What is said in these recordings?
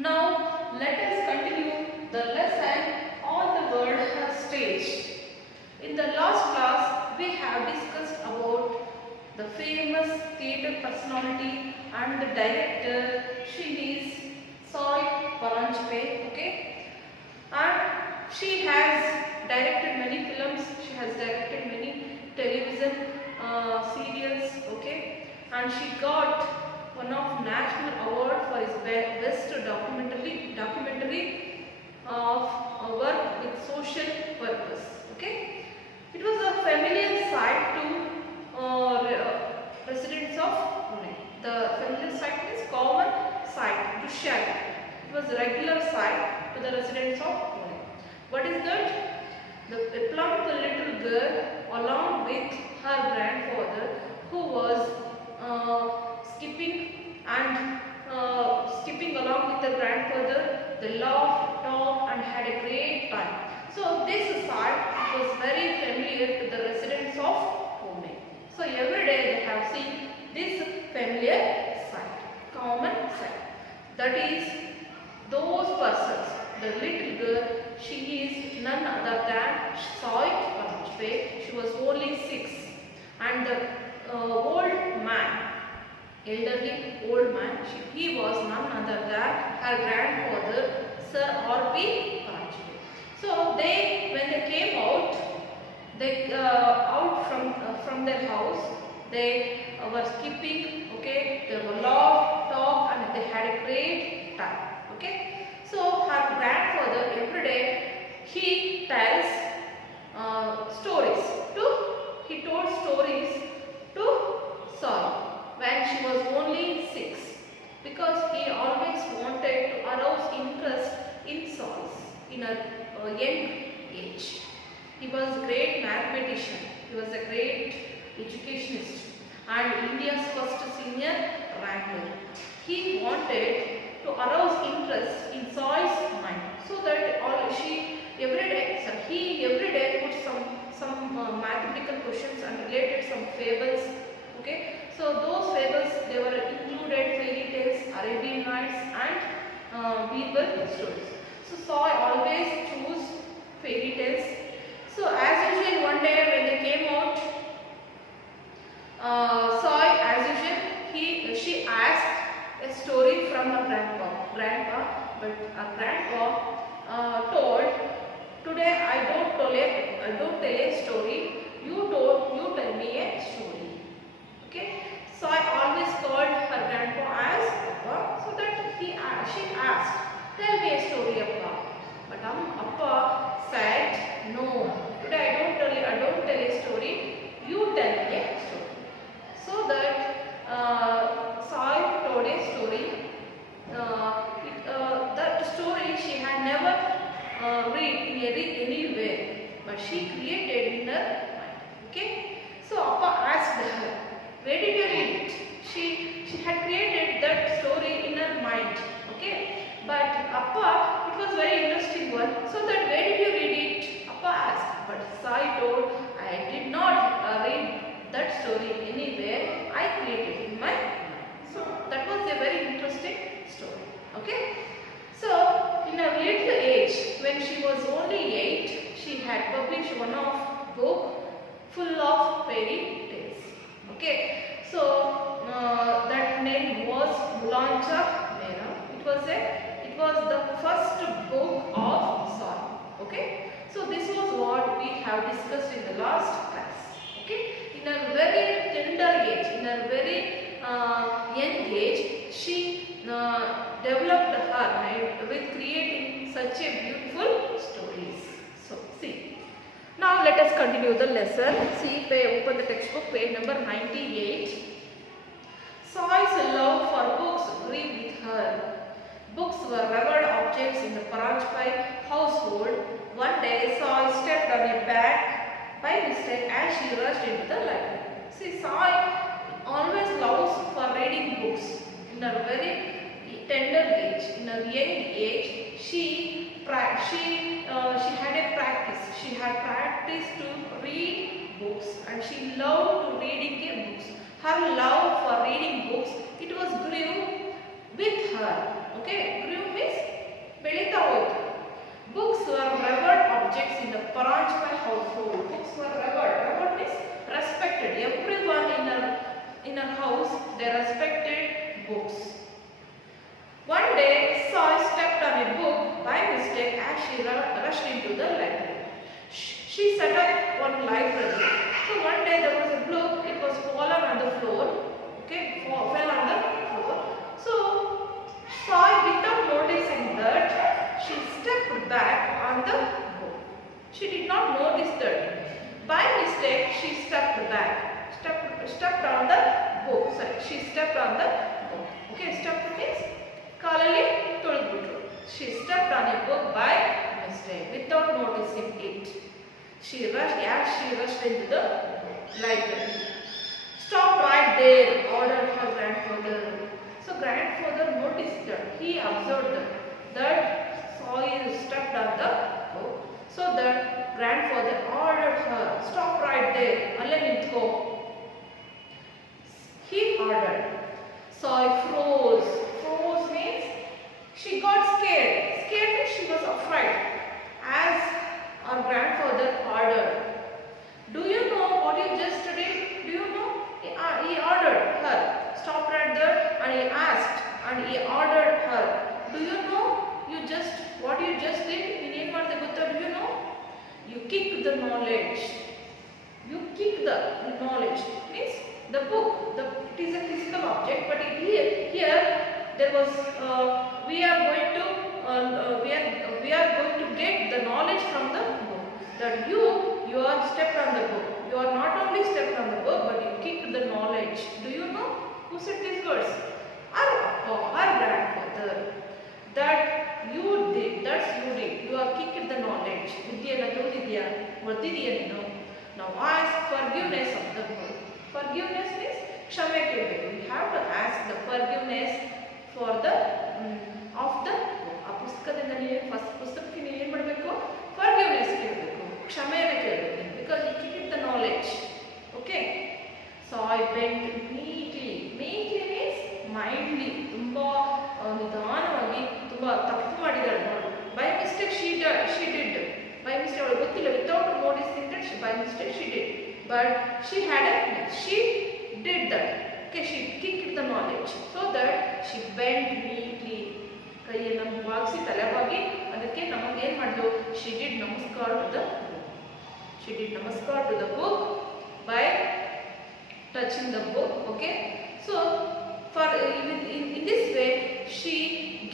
Now let us continue the lesson on the word stage. In the last class we have discussed about the famous theatre personality and the director. She is Soy Paranjpe, okay, and she has directed many films, she has directed many television serials, okay, and she got one of national award for his best documentary of work with social purpose, okay. It was a familiar sight to residents of Pune. The familiar sight means common sight, Dushyaya. It was a regular sight to the residents of Pune. What is that? The plump little girl along with her grandfather, who was skipping along with the grandfather. They laughed, talked and had a great time. So this sight was very familiar to the residents of Pune. So every day they have seen this familiar sight, common sight. That is, those persons, the little girl, she is none other than Soy Paranjpe. She was only 6, and the old man, elderly old man, he was none other than her grandfather, Sir R.P. Paranjpe. So when they came out, out from their house, they were skipping, okay, they were laughed, talked and they had a great time, okay. So her grandfather every day he tells stories he told stories to Soy when she was only 6, because he always wanted to arouse interest in Soy in a young age. He was a great mathematician, he was a great educationist and India's first senior wrangler. He wanted to arouse interest in Soy's mind, so that he every day put some mathematical questions and related some fables, okay. So those fables, they were included fairy tales, Arabian Nights and Birbal stories. So Soy always choose fairy tales. So as usual, one day when they came out, Soy as usual she asked a story from her grandpa, but her grandpa told, today I don't tell a story, you tell me a story, okay. So I always called her grandpa as Appa, so that she asked, tell me a story, Appa. But Appa said, no, today I don't tell a story, you tell me a story. So that Soy told a story. That story she had never read anywhere, but she created in her mind, okay. So Appa asked her, where did you read it? She had created that story in her mind, okay. But Appa, it was very interesting one, so that where did you read it? Appa asked, but Soy told, I did not read that story anywhere, I created in my mind. So that was a very interesting story, okay. So in her little age, when she was only 8, she had published one of book full of fairy tales, okay. So that name was Mulancha Mera. It was the first book of Soy, okay. So this was what we have discussed in the last class, okay. In a very tender age, in a very young age, she developed her mind with creating such a beautiful stories. So see, now let us continue the lesson. See, open the textbook, page number 98. Soy's love for books grew with her. Books were revered objects in the Paranjpe household. One day, Soy stepped on a bag by mistake as she rushed into the library. See, Soy always loves for reading books. In her very tender age, in her young age, she had a practice. She had practice to read books, and she loved to reading books. Her love for reading books, it was grew with her. Okay, grew means ಬೆಳೀತಾ ಹೋಯಿತು. Books were revered objects in the Paranjpay household. Books were revered. Revered means respected. Everyone in a house, they respected books. One day, Soy stepped on a book by mistake as she rushed into the library. She set up one library. So one day there was a book. It was fallen on the floor. Okay, fell on the floor. So Soy, without noticing that, she stepped back on the book. She did not notice that. By mistake, she stepped back. Stepped on the book. Sorry, she stepped on the book. Okay, stepped means kalali tolidbitru. She stepped on a book by mistake without noticing it. She rushed into the library. Stop right there, ordered her grandfather. So grandfather noticed that. He observed that Soy stepped on the book. So that grandfather ordered her, stop right there, alle nitko. He ordered. Soy froze. Froze means she got scared. Scared means she was afraid. As our grandfather ordered. Do you know what you just did? Do you know? He ordered her. Stop right there and he asked and he ordered her. Do you know what you just did? Do you know? You kicked the knowledge. You kicked the knowledge. Means the book. It is a physical object, but here there was we are going to get the knowledge from the book. That you are stepped on the book. You are not only stepped on the book, but you kicked the knowledge. Do you know who said these words? Our grandfather. That you did. That's you did. You are kicked the knowledge. Vidyana tolidya, vardidiya nenu. Now ask forgiveness of the book. Forgiveness means ಕ್ಷಮೆ ಕೇಳಬೇಕು. We have to ask the forgiveness for the of the book. ಆ ಪುಸ್ತಕದಿಂದ ಪುಸ್ತಕಕ್ಕೆ ನೀವು ಏನು ಮಾಡಬೇಕು? Forgiveness ಕೇಳಬೇಕು. ಕ್ಷಮೆಯನ್ನು ಕೇಳಬೇಕು. Because he kicked the knowledge. Okay. So I bent neatly. Neatly means mindly. ತುಂಬಾ ನಿಧಾನವಾಗಿ ತುಂಬಾ ತಪ್ಪು ಮಾಡಿದಾಳೆ ನೋಡಿ. By mistake she did. By mistake ಅವಳಿಗೆ ಗೊತ್ತಿಲ್ಲ. Without noticing that by mistake she did. But she did that. Okay, she kicked the knowledge. So that she bent neatly. ಕೈಯನ್ನು ಬಾಗಿಸಿ ತಲೆಬಾಗಿ ಅದಕ್ಕೆ ನಮಗೆ ಏನು ಮಾಡಿದ್ರು? She did namaskar to the book. She did namaskar to the book by touching the book. Okay. So in this way she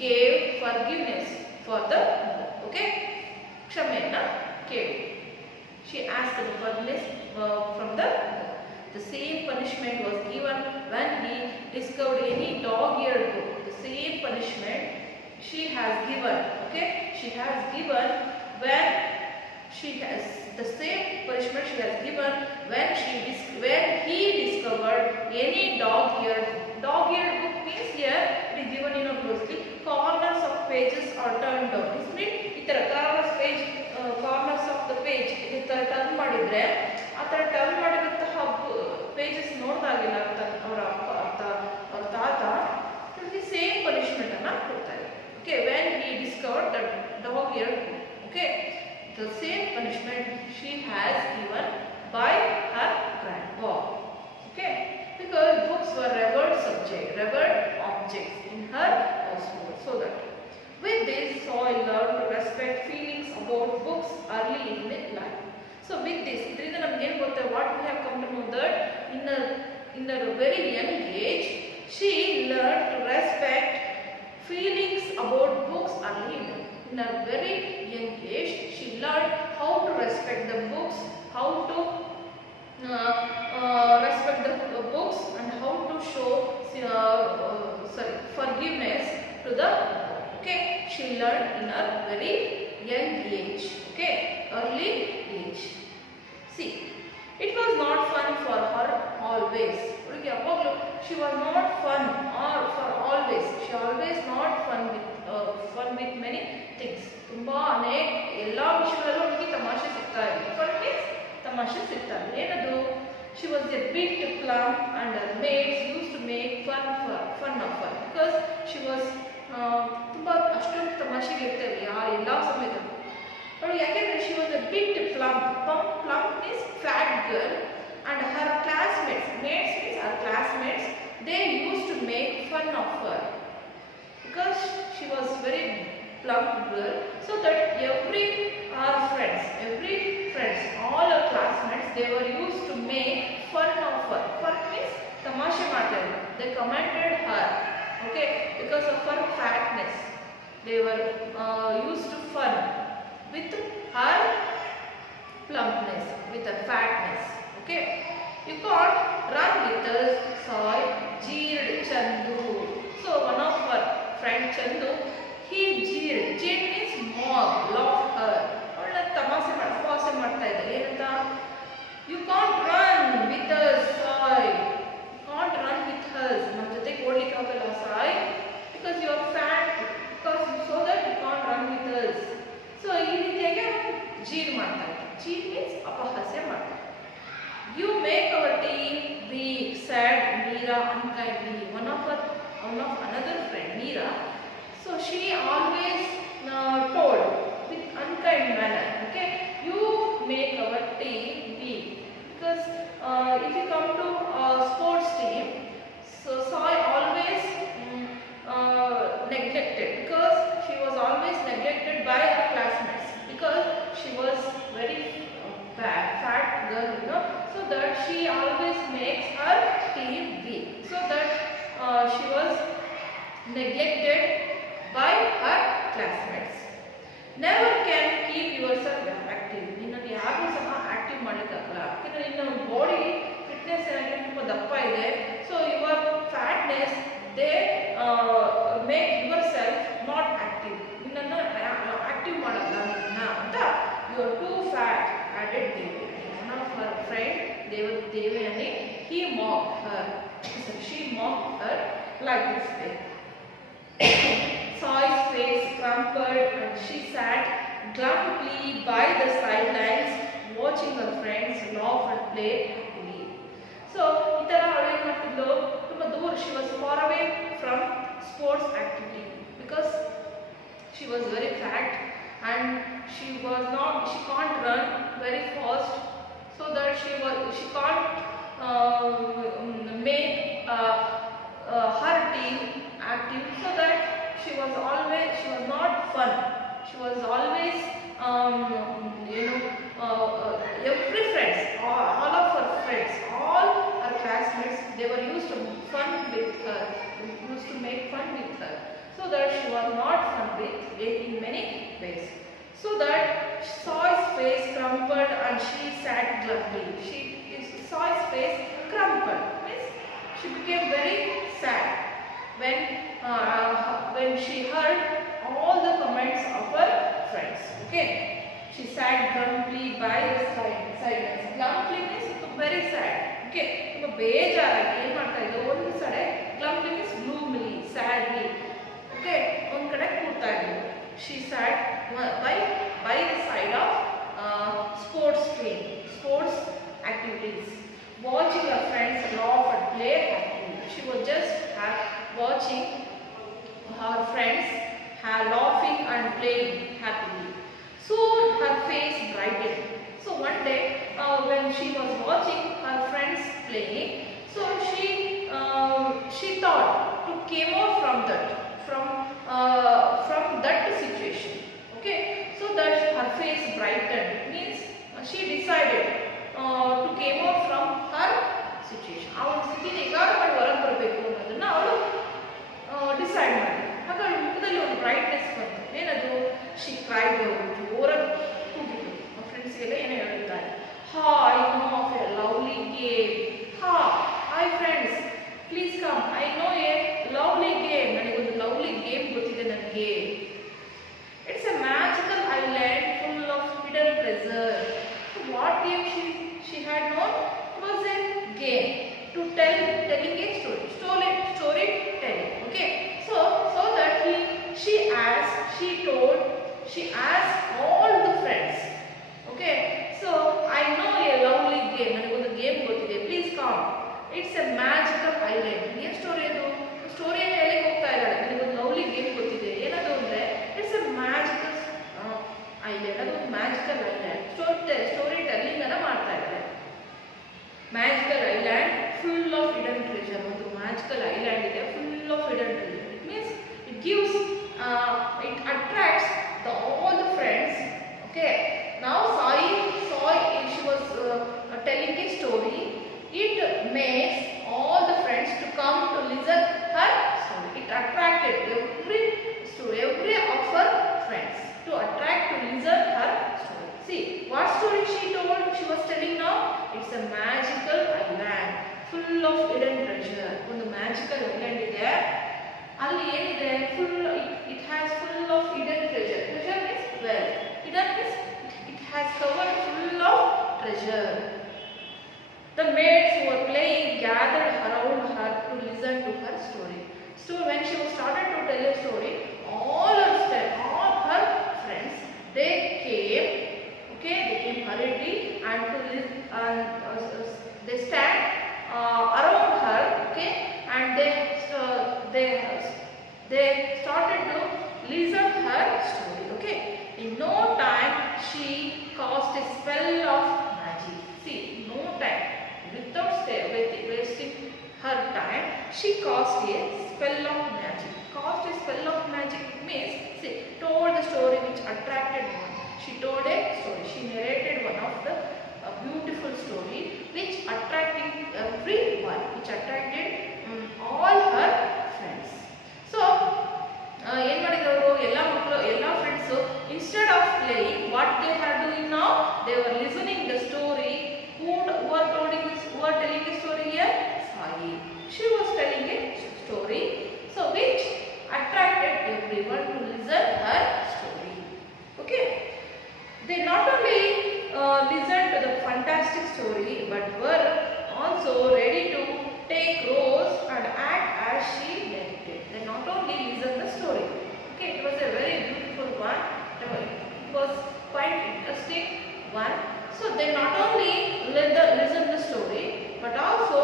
gave forgiveness for the book. Okay. ಕ್ಷಮೆಯನ್ನು ಕೇಳಿ. She asked the forgiveness from the book. The same punishment was given when he discovered any dog-eared book. The same punishment she has given. Okay. She has given when she has the same punishment she has given when he discovered any dog-eared book. Dog-eared book means here it is given closely. Corners of pages are turned down. Isn't it? Itara corners of the page itara turn ಮಾಡಿದ್ರೆ ಆ ತರ turn ಮಾಡಿರುವಂತಹ pages ನೋಡಿದಾಗಿಲ್ಲ ಅವರ ತಾತ same punishment ಅನ್ನ ಕೊಡ್ತಾರೆ. Okay, when he discovered the dog-eared book. Okay, the same punishment she has given by her grandpa. Okay, because books were revered objects in her household. So that with this Soy learned to respect feelings about books early in life. So with this, idrinda namage ಏನು ಗೊತ್ತಾ? What we have come to know that in a very young age she learned to respect feelings about books early in life. In a very young age she learned how to respect the books, how to respect the books and how to show forgiveness to the book. Okay, she learned in a very young age. Okay, early age. See, it was not fun for her always. She was not fun for always. She always not fun with many things. ತುಂಬಾ ಅನೇಕ ಎಲ್ಲಾ ವಿಷಯಗಳಲ್ಲೂ ಅವಳಿಗೆ ತಮಾಷೆ ಸಿಗ್ತಾ ಇದೆ. Fun means ತಮಾಷೆ ಸಿಗ್ತಾ ಇದೆ. ಏನದು? She was a big plum and her mates used to make fun of her because she was ತುಂಬ ಅಷ್ಟೊಂದು ತಮಾಷೆಗೆ ಇರ್ತಾರೆ ಎಲ್ಲ ಸಮಯದಲ್ಲೂ. ಅವಳು ಯಾಕೆಂದರೆ she was a bit plum means fat girl and her classmates means her classmates, they used to make fun of her because she was very plump girl, so that every friends all her classmates, they were used to make fun of her. Fun means tamashe ಮಾಡ್ತಾ ಇದ್ರು. They commented her, okay, because of her fatness. They were used to fun with her plumpness, with her fatness. Okay, you can't run with us, soy jeered Chandu. So one of her friend Chandu, he jeered means mock, laugh her. ಅವಳ ತಮಾಷೆ ಮಾಡ್ತಾ ಇದ್ದ ಏನಂತ, you can't run with us, soy, you can't run with us, ನಮ್ಮ ಜೊತೆ ಓಡ್ಲಿಕ್ಕೆ ಆಗಲ್ಲ ಸಾಯ್, because you are fat, because so that you can't run with us. So ಈ ರೀತಿಯಾಗಿ ಜೀರ್ ಮಾಡ್ತಾ ಇದ್ದ. ಜೀರ್ ಮೀನ್ಸ್ ಅಪಹಾಸ್ಯ ಮಾಡ್ತಾ. You make our team weak, said Meera unkindly. One of another friend, Meera. So she always told with unkind manner. Okay, you make our team weak because if you come to a sports team, so Sai always neglected, because she was always neglected by her classmates because she was very fat girl, you know, so that she always makes her team weak, so that she was neglected by her classmates. Never can keep yourself active. ನಿನ್ನನ್ನು ಯಾರು ಸಹ active ಮಾಡಲಿಕ್ಕಾಗಲ್ಲ, ಯಾಕಂದರೆ ನಿನ್ನ body fitness ಏನಾಗಿದೆ ತುಂಬ ದಪ್ಪ ಇದೆ. So your fatness they make your self not active. ನಿನ್ನನ್ನು ಆಕ್ಟಿವ್ ಮಾಡಲ್ಲ ನಿನ್ನ ಅಂತ, you are too fat added Devi. One of her friend Devayani, he mocked her. She mocked her like this way. Soy's face crumpled and she sat glumly by the sidelines watching her friends laugh and play happily. So ಈ ಥರ ಅವಳು ಏನು ಮಾಡ್ತಿದ್ಲು, ತುಂಬ ದೂರ, she was far away from sports activity because she was very fat and she can't run very fast, so that she can't make her team active, so that she was not fun. She was always every friends, all of her friends, all her classmates, they were used to make fun with her, so that she was not fun with in many ways. So that Soy's face crumpled and she sat glumly. Soy's face crumpled means she became very sad when she heard all the comments of her friends. Okay, she sat glumly by the sidelines. Glumly means very sad. Okay, ತುಂಬ ಬೇಜಾರಾಗಿ ಏನು ಮಾಡ್ತಾ ಇದ್ದು, ಒಂದು ಕಡೆ glumly means gloomily, sadly. Okay, ಒಂದು ಕಡೆ ಕೂರ್ತಾ ಇದ್ದು. She sat by the side of sports activities, watching her friends laugh and play happily. She was just watching her friends laughing and playing happily. Soon her face brightened. So one day when she was watching her friends playing, so she thought to came out from that situation. Okay, so that her face brightened means she decided to came out from her situation. ಅವಳ ಸ್ಥಿತಿನ ಹೇಗಾರು ಮಾಡಿ ಹೊರಗೆ ಬರಬೇಕು ಅನ್ನೋದನ್ನ ಅವಳು decide ಮಾಡಿ, ಹಾಗಾಗಿ ಮುಖದಲ್ಲಿ ಒಂದು ಬ್ರೈಟ್ನೆಸ್ ಬಂತು. ಏನದು, ಶಿ ಕ್ರೈಡ್, ಜೋರಾಗಿ ಕೂಗಿದ್ರು. ಫ್ರೆಂಡ್ಸ್ಗೆಲ್ಲ ಏನೋ ಹೇಳಿದ್ದಾರೆ, I know of a lovely game. Hi friends, please come. I know a lovely game. ನನಗೊಂದು ಲವ್ಲಿ ಗೇಮ್ ಗೊತ್ತಿದೆ ನನಗೆ. It's a magical island full of hidden treasure. So what game she had known? It was a game to telling a storytelling. Okay, so that she asked all the friends. Okay, so I know a lovely game. ನನಗೊಂದು game ಗೊತ್ತಿದೆ, please come. It's a magical island. ಏನು story ಅದು? ಸ್ಟೋರಿಯನ್ನು ಹೇಳಿಕ್ಕೆ ಹೋಗ್ತಾ ಇದ್ದಾಳೆ, ನನಗೊಂದು lovely game ಗೊತ್ತಿದೆ. Magical island full of hidden treasure. ಒಂದು magical island ಇದೆ full of hidden treasure. It means it gives, it attracts all the friends. Okay. Now Sai she was telling a story. It makes all the friends to come to listen her story. It attracted every of her friends to attract to listen her story. See what story she told. She was telling now. It's a magical island full of hidden treasure. ಒಂದು magical island ಇದೆ. ಅಲ್ಲಿ ಏನಿದೆ? It has full of hidden treasure. Treasure means wealth. Hidden means it has covered full of treasure. The maids who were playing gathered around her to listen to her story. So when she was started to tell a story, all her friends, they came. Okay, they came hurriedly and to listen, they stand around her. Okay, and they started to listen her story. Okay, in no time she cast a spell of magic. See, no time, without wasting her time, she cast a spell of magic. Cast a spell of magic means, see, told the story which attracted one. She told a story. She narrated one of the beautiful story which attracted everyone, which attracted all her friends. So, ಏನು ಮಾಡಿದ್ರು ಎಲ್ಲ ಮಕ್ಕಳು ಎಲ್ಲ friends instead of playing, what they are doing now? They were listening the story. Who were telling the story here? Sai. She was telling a story, so which attracted everyone to listen her story. Okay. They not only listened to the fantastic story, but were also ready to take roles and act as she directed. They not only listened the story. Okay, it was a very beautiful one. It was quite interesting one. So they not only listened the story, but also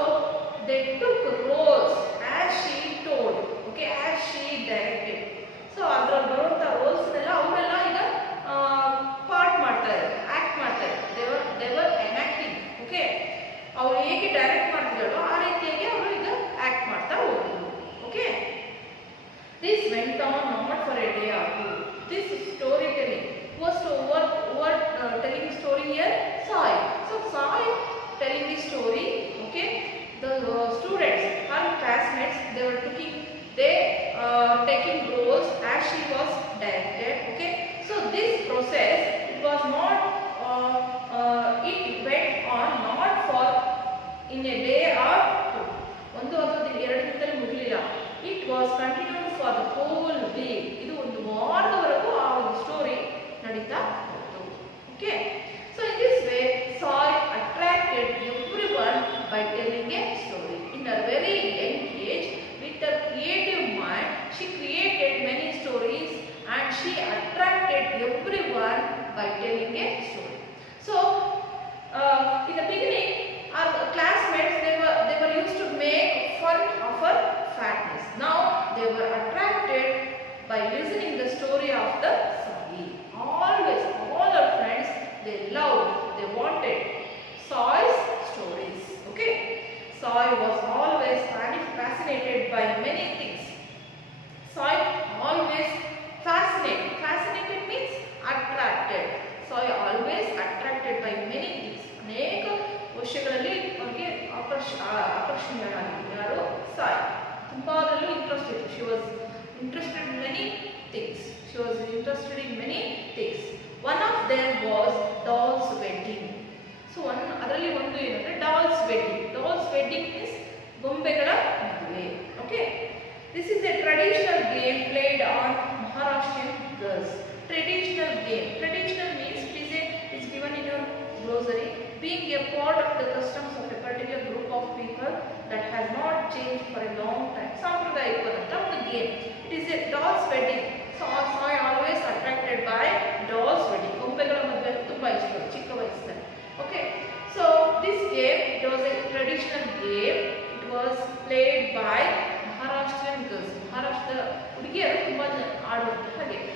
they took roles as she told. Okay, as she directed. So ಅದರಲ್ಲಿ ಬರುವಂತ rolls ಎಲ್ಲ ಅವರೆಲ್ಲ ಈಗ part ಮಾಡ್ತಾರೆ, act ಮಾಡ್ತಾರೆ. ದೇವರ್ ಎನಾಕ್ಟಿಂಗ್. Okay, ಅವ್ರು ಹೇಗೆ ಡೈರೆಕ್ಟ್ ಮಾಡ್ತಿದ್ದಾರೋ ಆ ರೀತಿಯಾಗಿ ಅವರು ಈಗ ಆಕ್ಟ್ ಮಾಡ್ತಾ ಹೋಗಿದ್ರು. Okay, this went on not for a day or two. This story telling was telling story here? Sai. So Sai telling the story. Okay, the students, her classmates, they were taking roles as she was directed. Okay, so this process, it was not it went on not for in a day or two. ಒಂದು ಅಥವಾ ಎರಡು ದಿನದಲ್ಲಿ ಮುಗಿಲಿಲ್ಲ. It was continued for the whole week. ಇದು ಒಂದು ವಾರದವರೆಗೂ ಆ ಒಂದು story ನಡೀತಾ ಹೋಯಿತು. Okay, so in this way Sai attracted everyone by telling a story. In her very young age, with her creative mind, she created many stories and she attracted everyone by telling a story. So in the beginning, our classmates, they were used to make fun of her fatness. Now they were attracted by listening the story of the Sai. Always, all our friends, they loved, they wanted Sai's stories. Okay, Sai was always fascinated by many things. Sai always fascinated. Fascinated means attracted. Sai always attracted by many things. ಅನೇಕ ವಿಷಯಗಳಲ್ಲಿ ಅವರಿಗೆ ಆಕರ್ಷಣೀಯರಾಗಿದ್ದರು. ಯಾರು? Sai. ತುಂಬಾ ಅದರಲ್ಲೂ interest ಇತ್ತು. She was interested in many things. She was interested in many things. One of them was doll's wedding. So ಅದರಲ್ಲಿ ಒಂದು ಏನಂದ್ರೆ doll's wedding. Doll's wedding means ಗೊಂಬೆಗಳ ಮದುವೆ. Okay, this is a traditional game played on Maharashtrian girls. Traditional game. Traditional means it is given in your glossary, being a part of the customs of a particular group of people that has not changed for a long time. ಸಾಂಪ್ರದಾಯಿಕವಾದಂಥ ಒಂದು game. It is a doll's wedding. So Sai always attracted by doll's wedding. ಗೊಂಬೆಗಳ ಮದುವೆ ತುಂಬಾ ಇಷ್ಟ ಚಿಕ್ಕ ವಯಸ್ಸಲ್ಲಿ. Okay, so this game, it was a traditional game. It was played by Maharashtrian girls. Maharashtra ಹುಡುಗಿಯರು ತುಂಬಾ ಆಡುವಂತಹ game.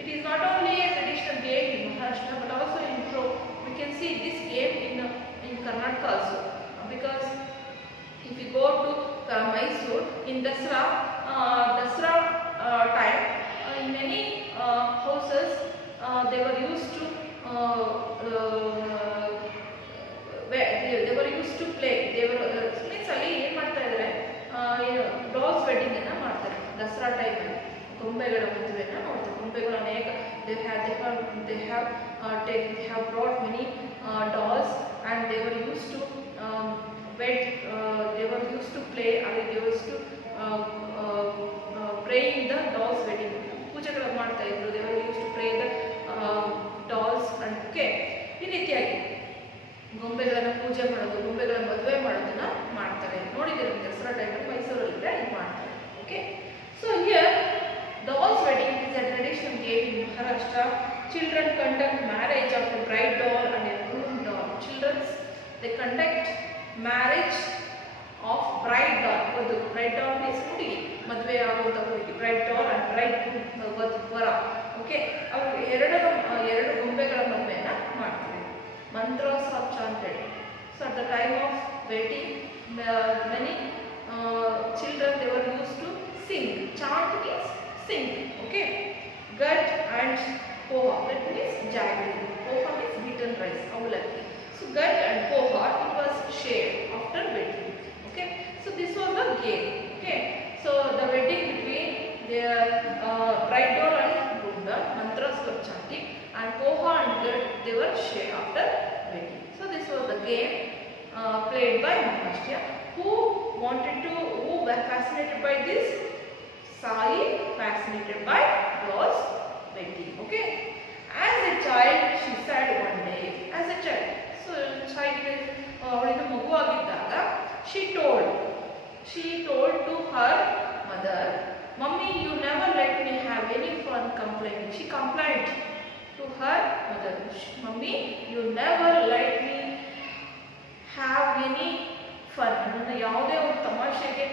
It is not only a traditional game in Maharashtra but also in we can see this game in Karnataka also. Dasra time, in many houses they were used to they were used to play. They were means ಅಲ್ಲಿ ಏನು ಮಾಡ್ತಾ ಇದ್ದಾರೆ, dolls wedding ಅನ್ನ ಮಾಡ್ತಾರೆ ದಸರಾ ಟೈಮಲ್ಲಿ. ಗೊಂಬೆಗಳ ಮದುವೆನ ನೋಡ್ತಾರೆ. ಗೊಂಬೆಗಳು ಅನೇಕ they have brought many dolls and they were used to they were used to play, and they used to pray in the dolls wedding. ಪೂಜೆಗಳು ಮಾಡ್ತಾ ಇದ್ರು. they were used to pray the dolls and okay, ಈ ರೀತಿಯಾಗಿ ಗೊಂಬೆಗಳನ್ನ ಪೂಜೆ ಮಾಡೋದು, ಗೊಂಬೆಗಳ ಮದುವೆ ಮಾಡೋದನ್ನ ಮಾಡ್ತಾರೆ. ನೋಡಿದ್ದೀರಿ ದಸರಾ ಟೈಮಲ್ಲಿ ಮೈಸೂರಲ್ಲಿ ಇದು ಮಾಡ್ತಾರೆ. Okay, so here dolls wedding is a traditional game in Maharashtra. Children conduct marriage of a bride doll and a groom doll. Children, they conduct marriage of bride doll. ಒಂದು bride doll means ಹುಡುಗಿ, ಮದುವೆ ಆಗುವಂತ ಹುಡುಗಿ, bride doll and bride groom ವರ. Okay, ಅವರು ಎರಡು ಗೊಂಬೆಗಳ ಮದುವೆಯನ್ನ ಮಾಡ್ತಾರೆ. Mantras are chanted. So at the time of wedding, many children they were used to sing. Chant means sing. Okay, gut and poha, that means jaggery. Poha means beaten rice, avalakki. So gut and poha, it was shared after wedding. Okay, so this was the game. Okay, so the wedding between the bride doll and groom doll, mantras were chanting, and poha and gut they were shared after wedding. So this was the game played by Maharashtra. Who were fascinated by this? Sai, fascinated by dolls wedding. Okay, as a child she said one day, as a child, so child ಅವಳಿಗೆ ಮಗು ಆಗಿದ್ದಾಗ she told to her mother, "Mummy, you never let me have any fun." Complaining, she complained to her mother, "Mummy, you never let me have any fun." ನನ್ನ ಯಾವುದೇ ಒಂದು ತಮಾಷೆಗೆ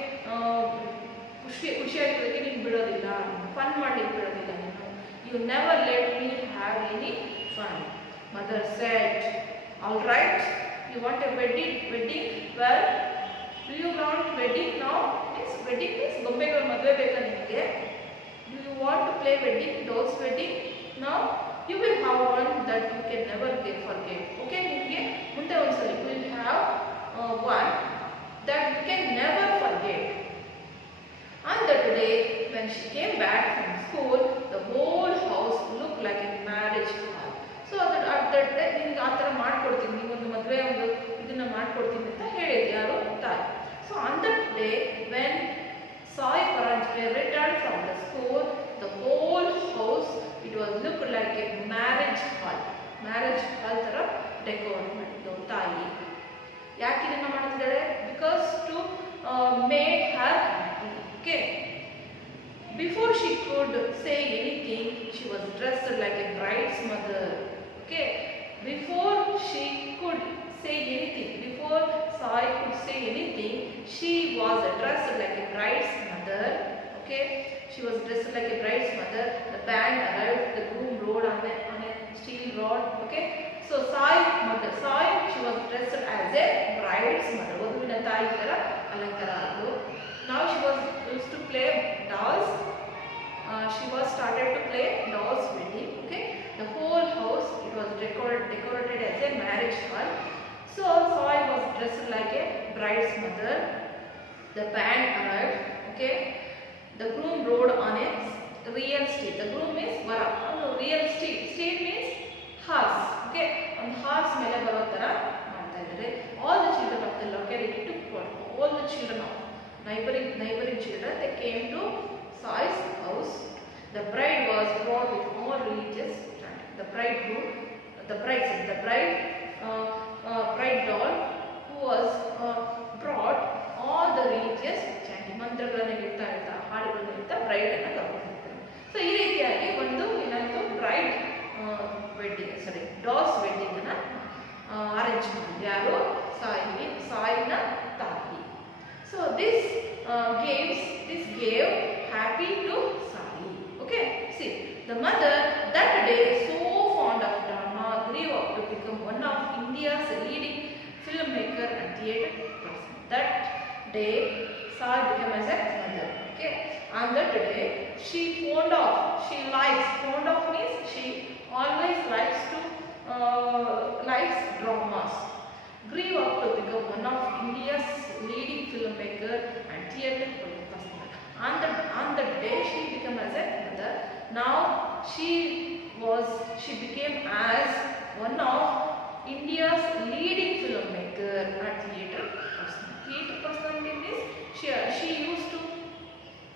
ಖುಷಿಯಾಗಿರೋದಕ್ಕೆ ನೀನು ಬಿಡೋದಿಲ್ಲ, fun ಮಾಡಲಿಕ್ಕೆ ಬಿಡೋದಿಲ್ಲ ನೀನು. "You never let me have any fun." Mother said, "All right, you want a wedding? Well, do you want wedding now?" Means wedding means ಗೊಂಬೆಗಳ ಮದುವೆ ಬೇಕಾ ನಿಮಗೆ? Do you want to play wedding, dolls wedding now? You will have one that you can never forget. Okay, ನಿಮಗೆ ಮುಂದೆ ಒಂದ್ಸಲಿ you will have one that you can never forget. On that day, when she came back from school, the whole house looked like a marriage hall. So at that day, ನಿಮಗೆ ಆ ಥರ ಮಾಡ್ಕೊಡ್ತೀನಿ, ನೀವೊಂದು ಮದುವೆ ಒಂದು ಇದನ್ನ ಮಾಡ್ಕೊಡ್ತೀನಿ ಅಂತ ಹೇಳಿದ್ರು ಯಾರು? ತಾಯಿ. So on that day, when Sai Paranjpe returned from the school, the whole house, it was looked like a marriage hall. Marriage hall ತರ ಡೆಕೋರೇಟ್ ಮಾಡಿದ್ದು ತಾಯಿ. ಯಾಕೆ ಇದನ್ನ ಮಾಡ್ತಿದ್ದಾಳೆ? Because to make her happy. Okay, before she could say anything, she was dressed like a bride's mother. Okay, before she could say anything, before Sai could say anything, she was dressed like a bride's mother. Okay, she was dressed like a bride's mother. The band arrived, the groom rode on a steel rod. Okay, so Sai, she was dressed as a bride's mother. ವಧುವಿನ ತಾಯಿ ತರ ಅಲಂಕಾರ ಆದ್ರು. Now she was used to play dolls. She was started to play dolls wedding. Okay, the whole house it was decorated as a marriage hall. So Sai was dressed like a bride's mother. The band arrived. Okay, the groom rode on a real steed. The groom means vara. Real steed. Steed means horse. Okay, on horse ಮೇಲೆ ಬರೋ ತರ ಮಾಡ್ತಾ ಇದ್ದಾರೆ. All the children of the locality took part. All the children of neighboring children, they came to Sai's house. The bride was brought with all religious chanting. The bride doll who was brought all the religious chanting. ಮಂತ್ರಗಳನ್ನು ಹೇಳ್ತಾ ಹಾಡುಗಳನ್ನು ಹೇಳ್ತಾ bride ಅನ್ನ ಕರ್ಕೊಂಡು ಹೋಗ್ತಾರೆ. So ಈ ರೀತಿಯಾಗಿ ಒಂದು ಏನಾಯ್ತು, ಬ್ರೈಡ್ ಡಾಲ್ಸ್ ವೆಡ್ಡಿಂಗ್ ಅನ್ನ ಅರೇಂಜ್ ಮಾಡಿದ್ರು. ಯಾರು? ಸಾಯಿನ ತಾಯಿ. So this gave happy to Sai. Okay, see, the mother that day, so fond of drama, grew up to become one of India's leading filmmaker and theatre person. That day, Sai became as a mother. on that day she fond of means she always likes dramas. Grew up to become one of India's leading filmmaker and theatre personnel. On the day she became as a mother. Now she became as one of India's leading filmmaker and theatre personnel. Theatre personality means she used to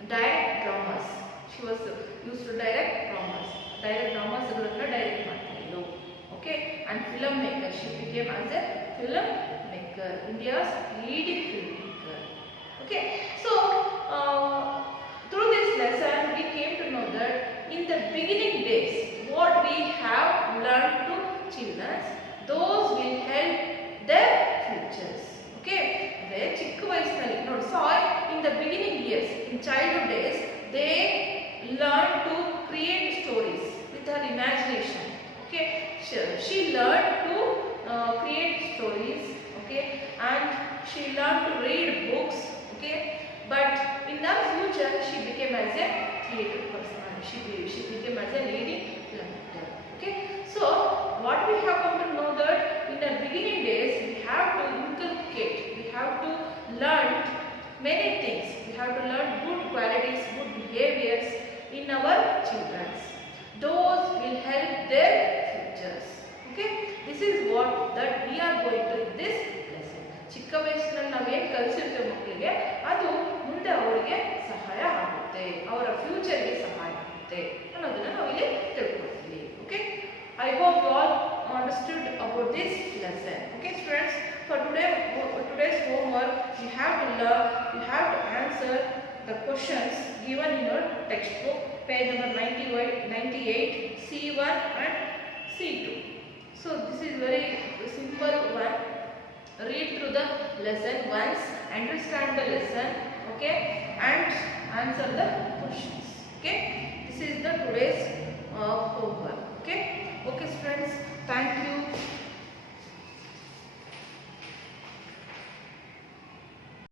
direct dramas. She was used to direct dramas. Direct dramas direct ಮಾಡ್ತಿದ್ಲು. Okay, and filmmaker. She became as a filmmaker, India's leading filmmaker. Okay, so through this lesson we came to know that in the beginning days what we have learned to children, those will help their futures. Okay, they ಚಿಕ್ಕ ವಯಸ್ಸಿನಲ್ಲಿ ನೋಡಿ, so in the beginning years, in childhood days, they learn to create stories with her imagination. Okay, she learned to create stories. Okay, and she learned to read books. Okay, but in the future she became as a theatre personality. She became as a leading filmmaker. Okay, so what we have come to know that in the beginning days we have to inculcate, we have to learn many things. We have to learn good qualities, good behaviors in our children. Those will help their futures. Okay, this is what that we are going to this lesson. ಚಿಕ್ಕ ವಯಸ್ಸಿನಲ್ಲಿ ನಾವೇನು ಕಲಿಸಿರ್ತೇವೆ ಮಕ್ಕಳಿಗೆ ಅದು ಮುಂದೆ ಅವರಿಗೆ ಸಹಾಯ ಆಗುತ್ತೆ, ಅವರ ಫ್ಯೂಚರ್ಗೆ ಸಹಾಯ ಆಗುತ್ತೆ ಅನ್ನೋದನ್ನ ನಾವು ಇಲ್ಲಿ ತಿಳ್ಕೊಳ್ತೀವಿ. Okay, I hope you all understood about this lesson. Okay students, for today's homework you have to answer the questions given in your textbook, page number 98, C1 and C2. So this is very simple one. Read through the lesson once, understand the lesson, okay, and answer the questions. Okay, this is the today's homework. Okay, okay students, thank you.